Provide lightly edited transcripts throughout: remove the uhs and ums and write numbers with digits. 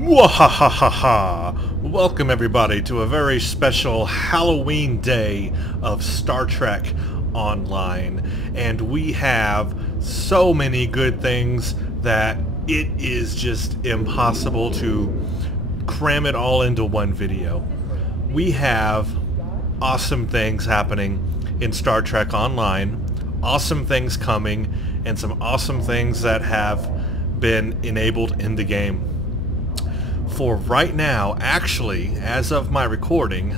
Mwahahaha! Welcome everybody to a very special Halloween day of Star Trek Online. And we have so many good things that it is just impossible to cram it all into one video. We have awesome things happening in Star Trek Online, awesome things coming, and some awesome things that have been enabled in the game. For right now, actually, as of my recording,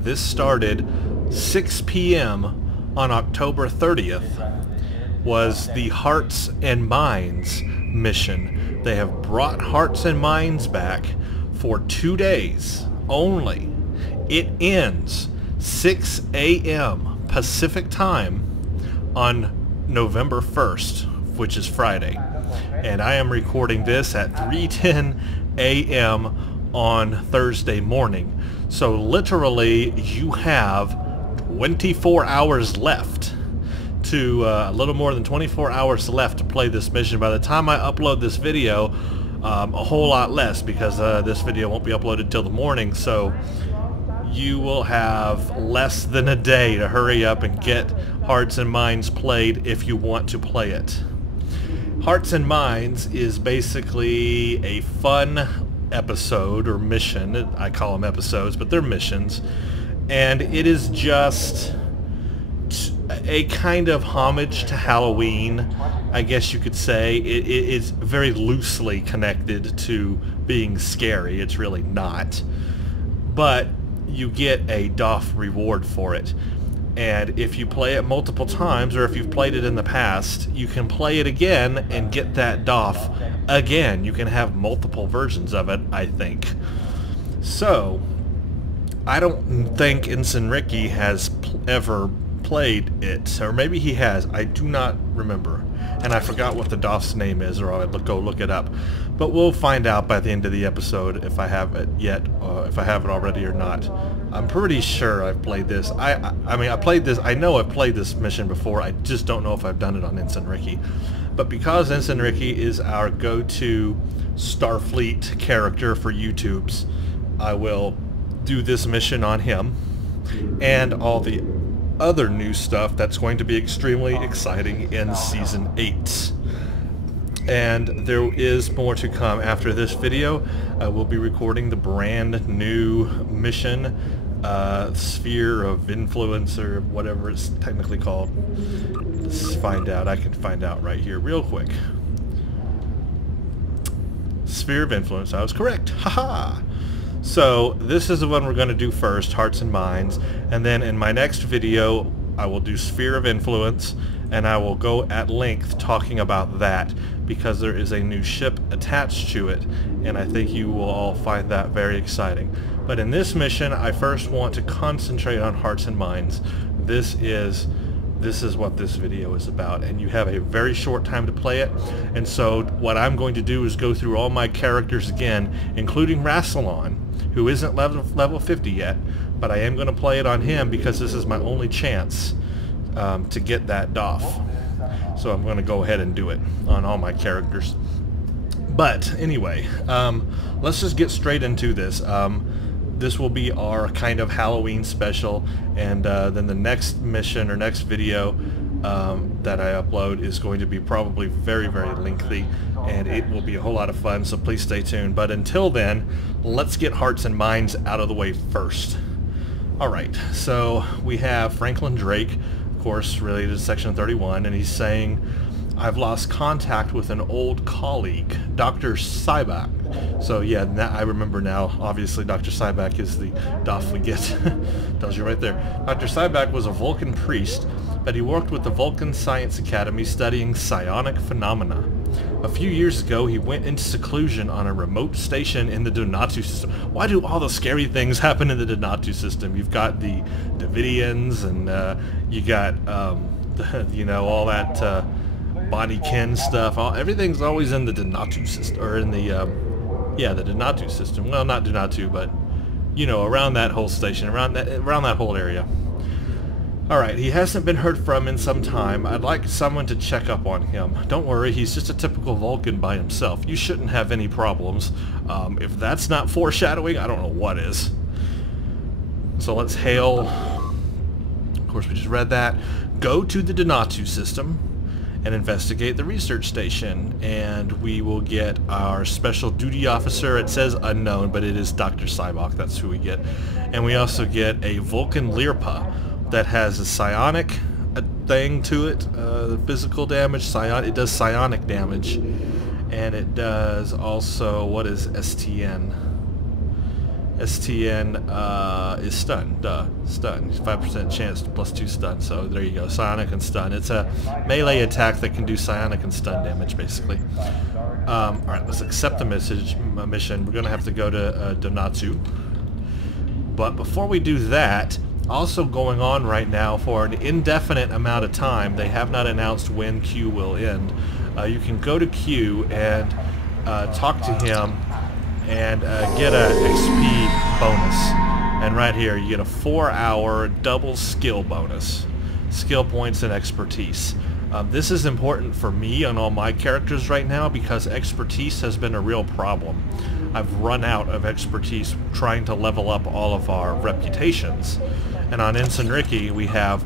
this started 6 p.m. on October 30th, was the Hearts and Minds mission. They have brought Hearts and Minds back for 2 days only. It ends 6 a.m. Pacific time on November 1st, which is Friday. And I am recording this at 3:10 a.m. on Thursday morning. So literally you have 24 hours left to, a little more than 24 hours left to play this mission. By the time I upload this video, a whole lot less, because this video won't be uploaded till the morning, so you will have less than a day to hurry up and get Hearts and Minds played if you want to play it. Hearts and Minds is basically a fun episode or mission. I call them episodes, but they're missions. And it is just a kind of homage to Halloween, I guess you could say. It is very loosely connected to being scary. It's really not. But you get a DOF reward for it. And if you play it multiple times, or if you've played it in the past, you can play it again and get that DOF again. You can have multiple versions of it, I think. So, I don't think Ensign Ricky has ever played it, or maybe he has. I do not remember. And I forgot what the DOF's name is, or I'll go look it up. But we'll find out by the end of the episode if I have it yet, if I have it already or not. I'm pretty sure I've played this. I mean, I played this. I know I've played this mission before. I just don't know if I've done it on Ensign Ricky. But because Ensign Ricky is our go-to Starfleet character for YouTubes, I will do this mission on him and all the other new stuff that's going to be extremely exciting in Season 8. And there is more to come after this video. I will be recording the brand new mission, Sphere of Influence, or whatever it's technically called. Let's find out. I can find out right here real quick. Sphere of Influence. I was correct. Haha! So this is the one we're going to do first, Hearts and Minds, and then in my next video I will do Sphere of Influence, and I will go at length talking about that, because there is a new ship attached to it, and I think you will all find that very exciting. But in this mission, I first want to concentrate on Hearts and Minds. This is what this video is about, and you have a very short time to play it. And so what I'm going to do is go through all my characters again, including Rassilon, who isn't level 50 yet, but I am going to play it on him because this is my only chance to get that DOF. So I'm going to go ahead and do it on all my characters. But anyway, let's just get straight into this. This will be our kind of Halloween special, and then the next mission or next video that I upload is going to be probably very, very lengthy, and it will be a whole lot of fun, so please stay tuned. But until then, let's get Hearts and Minds out of the way first. Alright, so we have Franklin Drake, of course, related to Section 31, and he's saying, I've lost contact with an old colleague, Dr. Sybak. So yeah, I remember now. Obviously, Dr. Sybak is the DOF we get. Tells you right there. Dr. Sybak was a Vulcan priest, but he worked with the Vulcan Science Academy studying psionic phenomena. A few years ago, he went into seclusion on a remote station in the Donatu system. Why do all the scary things happen in the Donatu system? You've got the Davidians, and you got, you know, all that Bonnie Ken stuff. Everything's always in the Donatu system, or in the, yeah, the Donatu system. Well, not Donatu, but, you know, around that whole station, around that whole area. Alright, he hasn't been heard from in some time. I'd like someone to check up on him. Don't worry, he's just a typical Vulcan by himself. You shouldn't have any problems. If that's not foreshadowing, I don't know what is. So let's hail... Of course, we just read that. Go to the Donatu system and investigate the research station. And we will get our special duty officer. It says unknown, but it is Dr. Cybok. That's who we get. And we also get a Vulcan Lirpa that has a psionic thing to it, the physical damage, it does psionic damage, and it does also, what is STN? STN is stun, stun, 5% chance plus 2 stun, so there you go, psionic and stun. It's a melee attack that can do psionic and stun damage, basically. Alright, let's accept the mission. We're going to have to go to Donatu. But before we do that, also going on right now for an indefinite amount of time, they have not announced when Q will end. You can go to Q and talk to him and get a XP bonus. And right here you get a 4-hour double skill bonus. Skill points and expertise. This is important for me on all my characters right now because expertise has been a real problem. I've run out of expertise trying to level up all of our reputations. And on Ensign Ricky, we have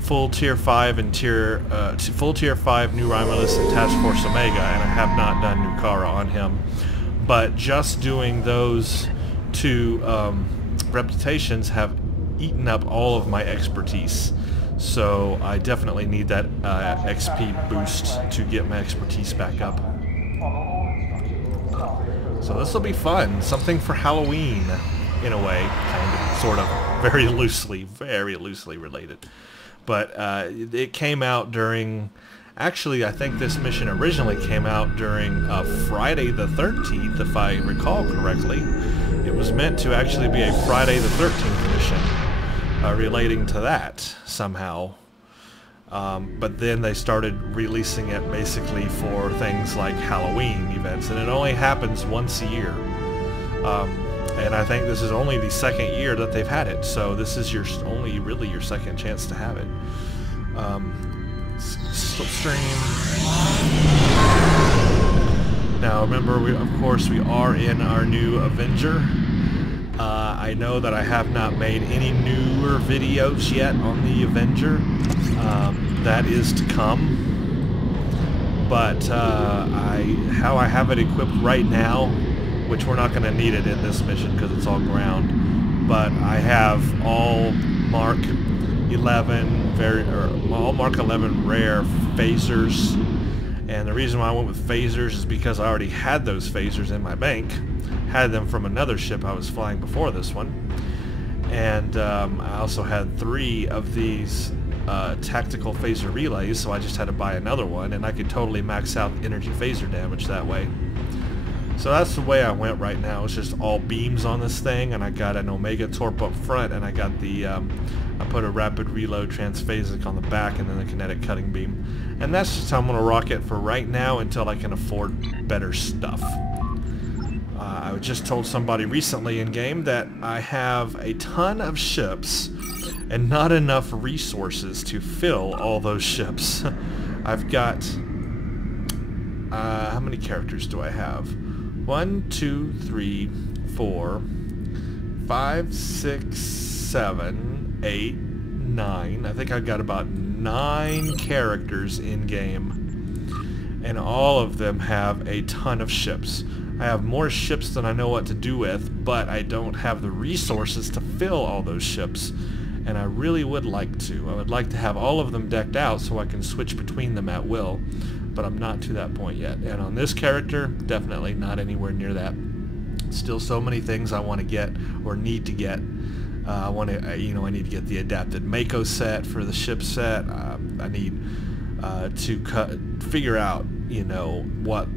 full tier 5 and full tier 5 New Romulus and Task Force Omega, and I have not done Nukara on him. But just doing those 2 reputations have eaten up all of my expertise. So I definitely need that XP boost to get my expertise back up. So this will be fun. Something for Halloween, in a way, kind of, sort of, very loosely related. But it came out during... Actually, I think this mission originally came out during Friday the 13th, if I recall correctly. It was meant to actually be a Friday the 13th mission relating to that, somehow. But then they started releasing it basically for things like Halloween events, and it only happens once a year. And I think this is only the 2nd year that they've had it, so this is your only really your 2nd chance to have it. Slipstream. Now remember, of course we are in our new Avenger. I know that I have not made any newer videos yet on the Avenger. That is to come. But how I have it equipped right now, which we're not going to need it in this mission because it's all ground, but I have all Mark 11 all Mark 11 rare phasers, and the reason why I went with phasers is because I already had those phasers in my bank, had them from another ship I was flying before this one, and I also had 3 of these tactical phaser relays, so I just had to buy another one, and I could totally max out energy phaser damage that way. So that's the way I went right now. It's just all beams on this thing, and I got an Omega Torp up front, and I got the I put a rapid reload transphasic on the back, and then the kinetic cutting beam. And that's just how I'm going to rock it for right now until I can afford better stuff. I just told somebody recently in game that I have a ton of ships and not enough resources to fill all those ships. I've got how many characters do I have? 1, 2, 3, 4, 5, 6, 7, 8, 9. I think I've got about 9 characters in game, and all of them have a ton of ships. I have more ships than I know what to do with, but I don't have the resources to fill all those ships, and I really would like to. I would like to have all of them decked out so I can switch between them at will, but I'm not to that point yet. And on this character, definitely not anywhere near that. Still so many things I want to get or need to get. I want to, I need to get the adapted Mako set for the ship set. I need to figure out, what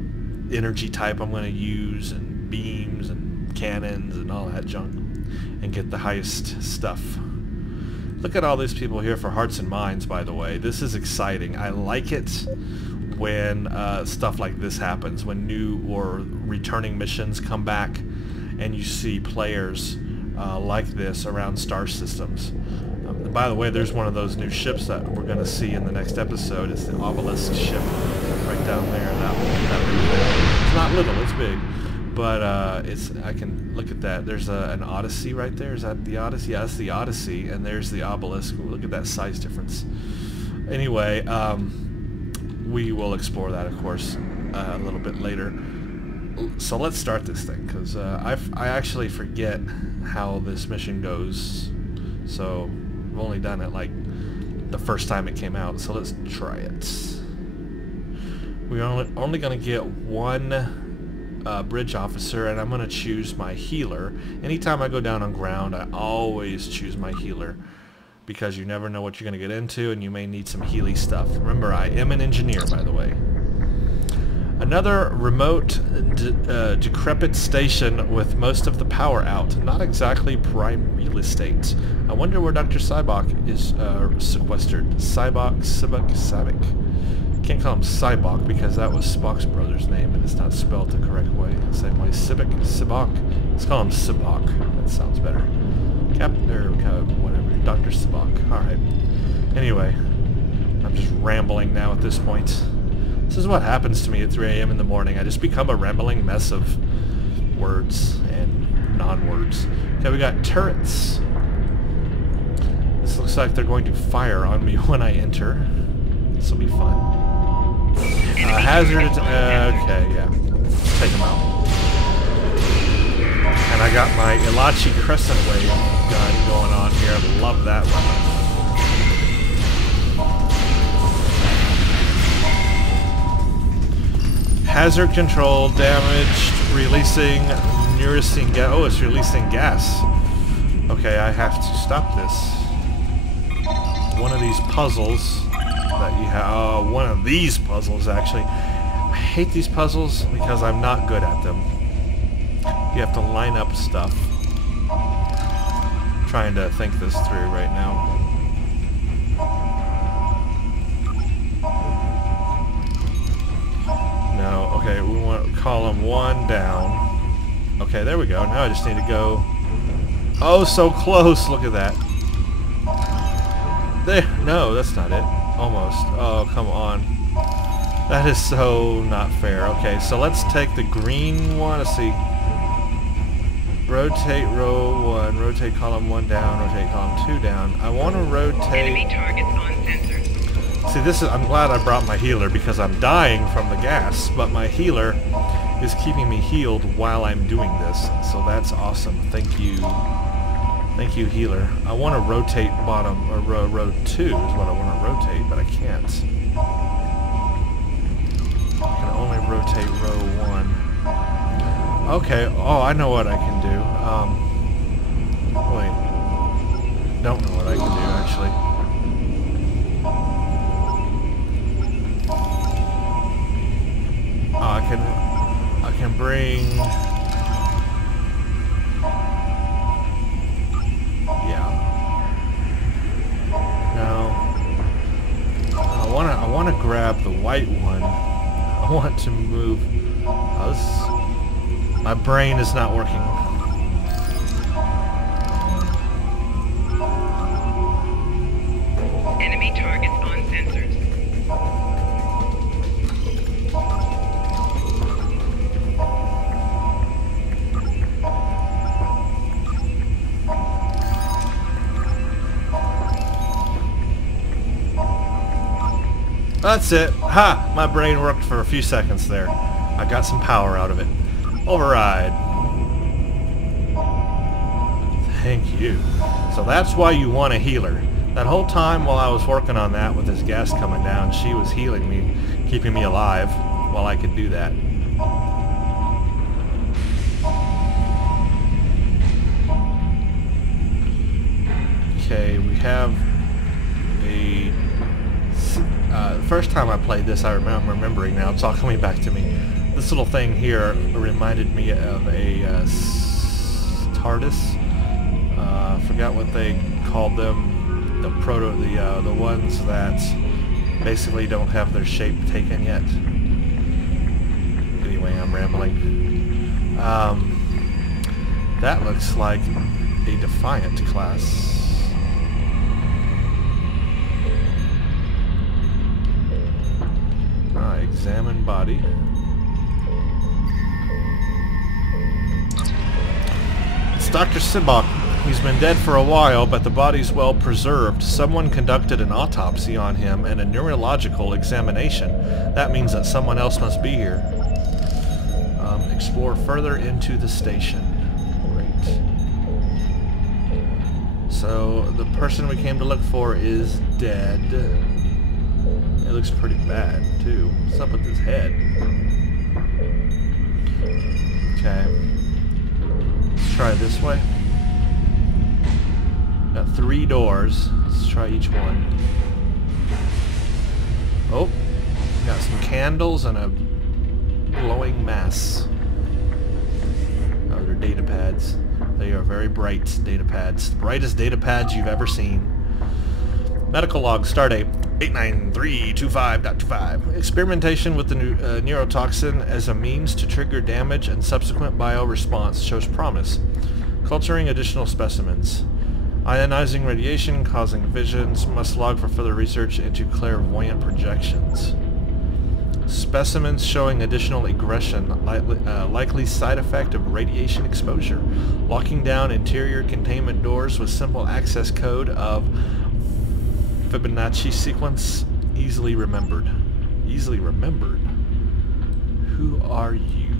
energy type I'm going to use, and beams and cannons and all that junk, and get the highest stuff. Look at all these people here for Hearts and Minds, by the way. This is exciting. I like it when stuff like this happens, when new or returning missions come back and you see players like this around star systems. By the way, there's one of those new ships that we're going to see in the next episode. It's the Obelisk ship right down there. That one. It's not little, it's big. But I can look at that. There's an Odyssey right there. Is that the Odyssey? Yeah, that's the Odyssey. And there's the Obelisk. Look at that size difference. Anyway, we will explore that, of course, a little bit later. So let's start this thing, because I actually forget how this mission goes. So I've only done it like the first time it came out. So let's try it. We're only going to get one bridge officer, and I'm going to choose my healer. Anytime I go down on ground, I always choose my healer, because you never know what you're going to get into, and you may need some healy stuff. Remember, I am an engineer, by the way. Another remote, decrepit station with most of the power out. Not exactly prime real estate. I wonder where Dr. Sybok is sequestered. Sybok. Can't call him Sybok because that was Spock's brother's name and it's not spelled the correct way. Same way, Sybok. Let's call him Sybok. That sounds better. Captain, or whatever, Dr. Sybok. Alright. Anyway, I'm just rambling now at this point. This is what happens to me at 3 a.m. in the morning. I just become a rambling mess of words and non-words. Okay, we got turrets. This looks like they're going to fire on me when I enter. This will be fun. Hazard, okay, yeah. Let's take them out. And I got my Ilachi Crescent Wave gun going on here. Love that one. Hazard control, damaged, releasing neurosine gas. Oh, it's releasing gas. Okay, I have to stop this. One of these puzzles that you have. One of these puzzles, actually. I hate these puzzles because I'm not good at them. You have to line up stuff. I'm trying to think this through right now. No, okay, we want column 1 down. Okay, there we go. Now I just need to go... Oh, so close! Look at that. There. No, that's not it. Almost. Oh, come on. That is so not fair. Okay, so let's take the green one. Let's see. Rotate row 1, rotate column 1 down, rotate column 2 down. I want to rotate... Enemy targets on sensors. See, this is... I'm glad I brought my healer because I'm dying from the gas, but my healer is keeping me healed while I'm doing this. So that's awesome. Thank you. Thank you, healer. I want to rotate bottom, or row 2 is what I want to rotate, but I can't. I can only rotate row 1. Okay, oh, I know what I can do. Wait. Don't know what I can do, actually. Oh, I can bring... I want to grab the white one. I want to move. My brain is not working. Enemy targets on sensors. That's it. Ha! My brain worked for a few seconds there. I got some power out of it. Override. Thank you. So that's why you want a healer. That whole time while I was working on that with this gas coming down, she was healing me, keeping me alive while I could do that. Okay, we have a... the first time I played this, I'm remembering now, it's all coming back to me. This little thing here reminded me of a TARDIS. I forgot what they called them. The ones that basically don't have their shape taken yet. Anyway, I'm rambling. That looks like a Defiant class. Examine body. It's Dr. Sibok. He's been dead for a while, but the body's well preserved. Someone conducted an autopsy on him and a neurological examination. That means that someone else must be here. Explore further into the station. Great. So, the person we came to look for is dead. It looks pretty bad, too. What's up with his head? Okay. Let's try this way. Got 3 doors. Let's try each one. Oh, got some candles and a glowing mass. Oh, they're data pads. They are very bright data pads. The brightest data pads you've ever seen. Medical log, stardate 89325.25. Experimentation with the neurotoxin as a means to trigger damage and subsequent bioresponse shows promise. Culturing additional specimens. Ionizing radiation causing visions. Must log for further research into clairvoyant projections. Specimens showing additional aggression, likely side effect of radiation exposure. Locking down interior containment doors with simple access code of Fibonacci sequence, easily remembered. Easily remembered? Who are you,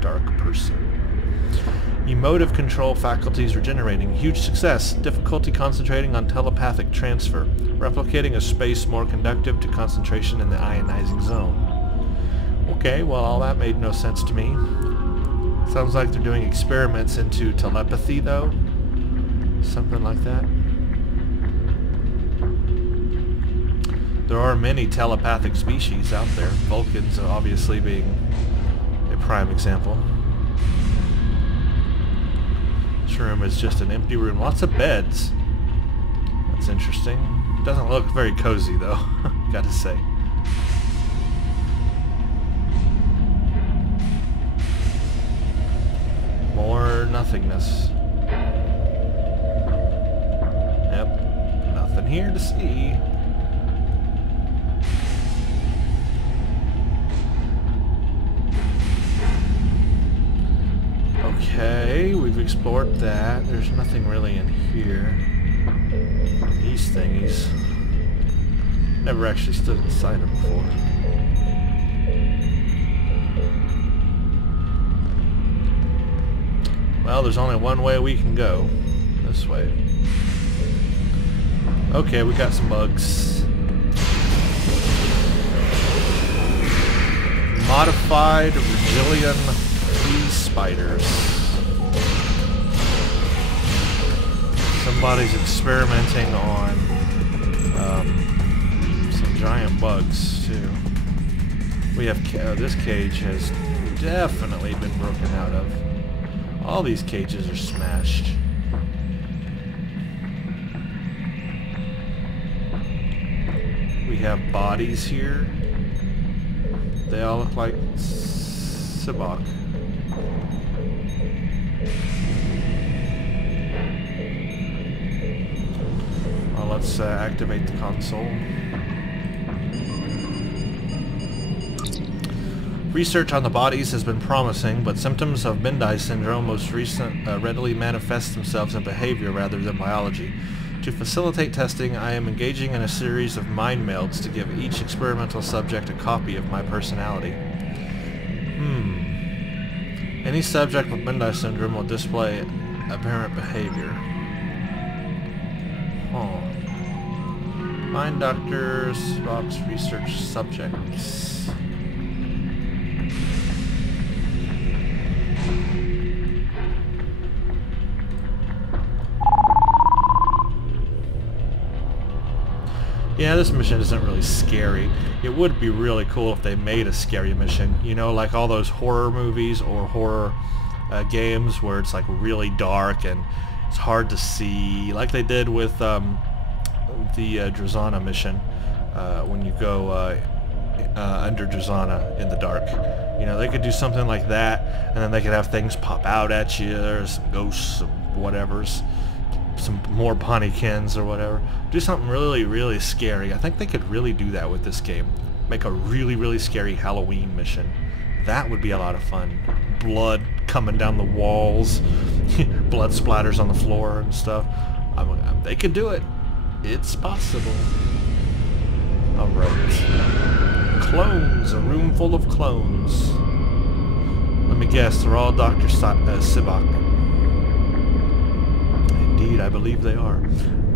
dark person? Emotive control faculties regenerating. Huge success. Difficulty concentrating on telepathic transfer. Replicating a space more conductive to concentration in the ionizing zone. Okay, well all that made no sense to me. Sounds like they're doing experiments into telepathy though. Something like that. There are many telepathic species out there. Vulcans obviously being a prime example. This room is just an empty room. Lots of beds. That's interesting. Doesn't look very cozy though, gotta say. More nothingness. Yep, nothing here to see. Okay, we've explored that. There's nothing really in here. These thingies. Never actually stood inside them before. Well, there's only one way we can go. This way. Okay, we got some bugs. Modified Brazilian flea spiders. Somebody's experimenting on some giant bugs too. We have this cage has definitely been broken out of. All these cages are smashed. We have bodies here. They all look like Sibok. Well, let's activate the console. Research on the bodies has been promising, but symptoms of Bendai syndrome most readily manifest themselves in behavior rather than biology. To facilitate testing, I am engaging in a series of mind melds to give each experimental subject a copy of my personality. Any subject with Bendai syndrome will display apparent behavior. Oh. Mind doctors, box research subjects. Yeah, this mission isn't really scary. It would be really cool if they made a scary mission. You know, like all those horror movies or horror games where it's like really dark and it's hard to see. Like they did with the Drazana mission when you go under Drazana in the dark. You know, they could do something like that and then they could have things pop out at you. There's some ghosts, some whatevers. Some more Bonniekins or whatever. Do something really, really scary. I think they could really do that with this game. Make a really, really scary Halloween mission. That would be a lot of fun. Blood coming down the walls. Blood splatters on the floor and stuff. They could do it. It's possible. Alright. Clones. A room full of clones. Let me guess. They're all Dr. Sibok. Indeed, I believe they are.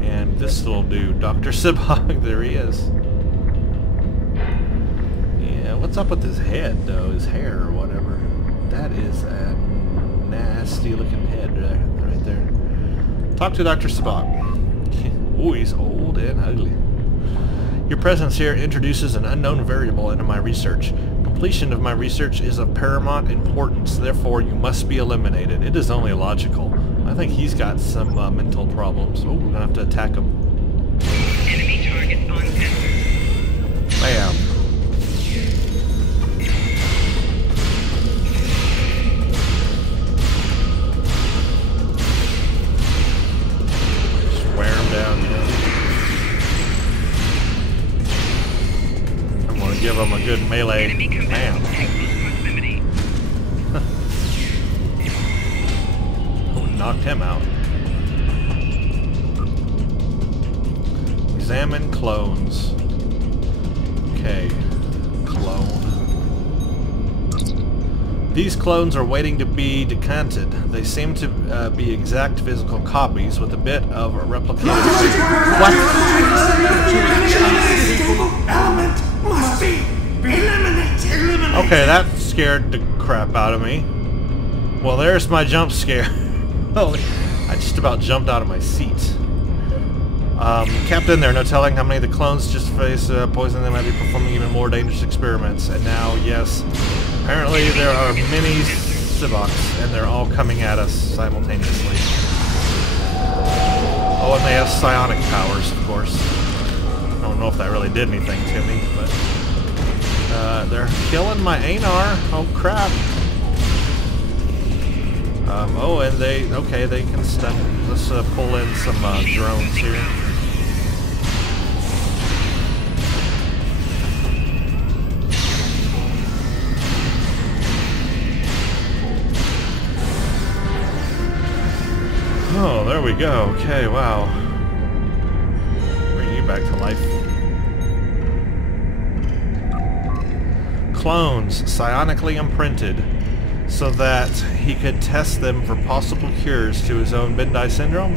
And this little dude, Dr. Sibok, there he is. Yeah, what's up with his head, though? His hair or whatever. That is a nasty-looking head right there. Talk to Dr. Sibok. Oh, he's old and ugly. Your presence here introduces an unknown variable into my research. Completion of my research is of paramount importance, therefore you must be eliminated. It is only logical. I think he's got some mental problems. Oh, we're gonna have to attack him. Enemy targets on sensors. Bam. Just wear him down, I'm gonna give him a good melee. Enemy Bam. combatants in close proximity. Knocked him out. Examine clones. Okay. Clone. These clones are waiting to be decanted. They seem to be exact physical copies with a bit of a replicated... What? Element must be eliminated. Okay, that scared the crap out of me. Well, there's my jump scare. Holy, I just about jumped out of my seat. Captain, there are no telling how many of the clones just face poison. They might be performing even more dangerous experiments. And now, yes, apparently there are many Siboks, and they're all coming at us simultaneously. Oh, and they have psionic powers, of course. I don't know if that really did anything to me, but they're killing my Anar. Oh, crap. Oh, and they can stun. Let's pull in some drones here. Oh, there we go. Okay, wow. Bring you back to life. Clones, psionically imprinted, so that he could test them for possible cures to his own Bendai syndrome.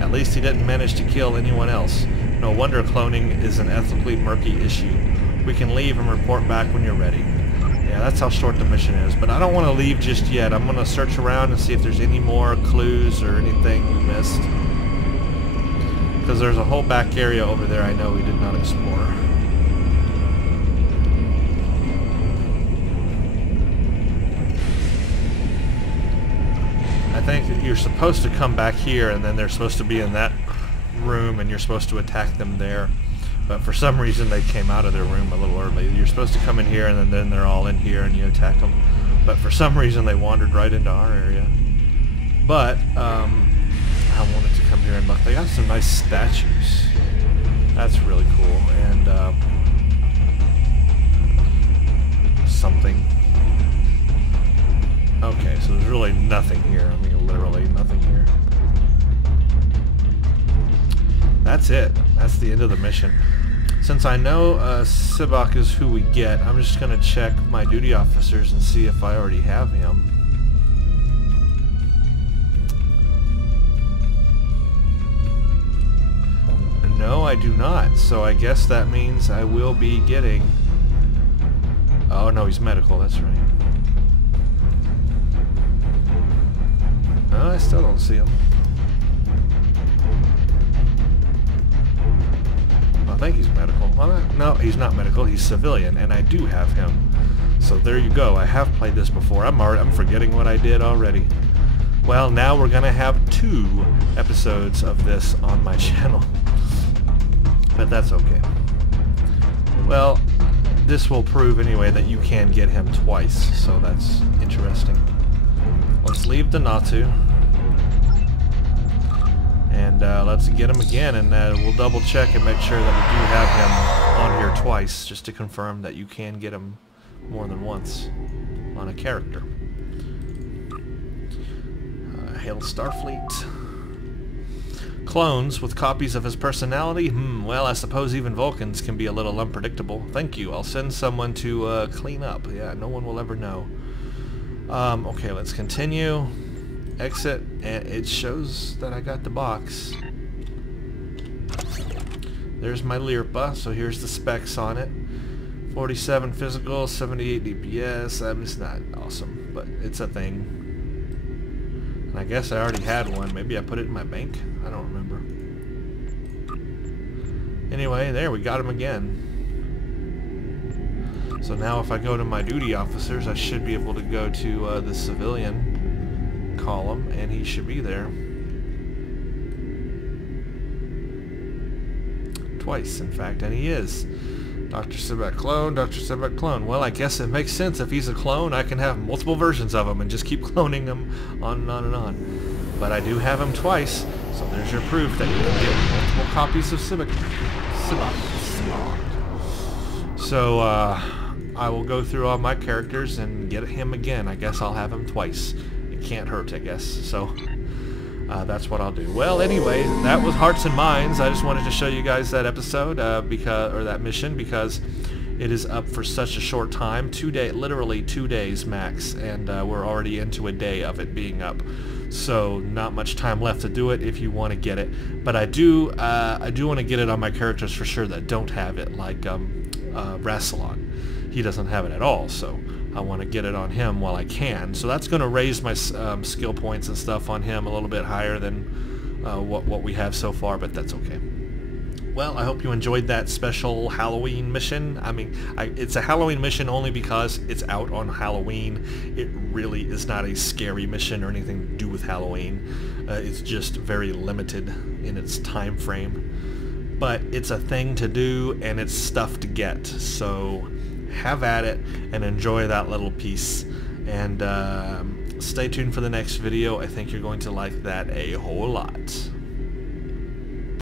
At least he didn't manage to kill anyone else. No wonder cloning is an ethically murky issue. We can leave and report back when you're ready. Yeah, that's how short the mission is, but I don't want to leave just yet. I'm going to search around and see if there's any more clues or anything we missed. Because there's a whole back area over there I know we did not explore. I think you're supposed to come back here and then they're supposed to be in that room and you're supposed to attack them there. But for some reason they came out of their room a little early. You're supposed to come in here and then they're all in here and you attack them. But for some reason they wandered right into our area. But I wanted to come here and look. They got some nice statues. That's really cool. And something. Okay, so there's really nothing here. I mean, literally nothing here. That's it. That's the end of the mission. Since I know Sibok is who we get, I'm just going to check my duty officers and see if I already have him. No, I do not. So I guess that means I will be getting... Oh, no, he's medical. That's right. No, I still don't see him. I think he's medical. Well, no, he's not medical. He's civilian, and I do have him. So there you go. I have played this before. I'm forgetting what I did already. Well, now we're gonna have 2 episodes of this on my channel, but that's okay. Well, this will prove anyway that you can get him twice, so that's interesting. Let's leave the Natu. And let's get him again, and we'll double check and make sure that we do have him on here twice, just to confirm that you can get him more than once on a character. Hail Starfleet. Clones with copies of his personality? Well, I suppose even Vulcans can be a little unpredictable. Thank you. I'll send someone to clean up. Yeah, no one will ever know. Okay, let's continue. Exit, and it shows that I got the box. There's my Lirpa, so here's the specs on it. 47 physical, 78 DPS. It's not awesome, but it's a thing. And I guess I already had one. Maybe I put it in my bank? I don't remember. Anyway, there, we got him again. So now if I go to my duty officers, I should be able to go to the civilian column, and he should be there. Twice, in fact, and he is. Dr. Sibak clone, Dr. Sibak clone. Well, I guess it makes sense. If he's a clone, I can have multiple versions of him and just keep cloning him on and on and on. But I do have him twice, so there's your proof that you can get multiple copies of Sibak. So, I will go through all my characters and get him again. I guess I'll have him twice. It can't hurt, I guess. So, that's what I'll do. Well, anyway, that was Hearts and Minds. I just wanted to show you guys that episode, or that mission, because it is up for such a short time. Literally 2 days max, and we're already into a day of it being up. So not much time left to do it if you want to get it. But I do want to get it on my characters for sure that don't have it, like Rassilon. He doesn't have it at all, so I want to get it on him while I can. So that's going to raise my skill points and stuff on him a little bit higher than what we have so far, but that's okay. Well, I hope you enjoyed that special Halloween mission. I mean, it's a Halloween mission only because it's out on Halloween. It really is not a scary mission or anything to do with Halloween. It's just very limited in its time frame. But it's a thing to do, and it's stuff to get. So have at it and enjoy that little piece. And stay tuned for the next video. I think you're going to like that a whole lot.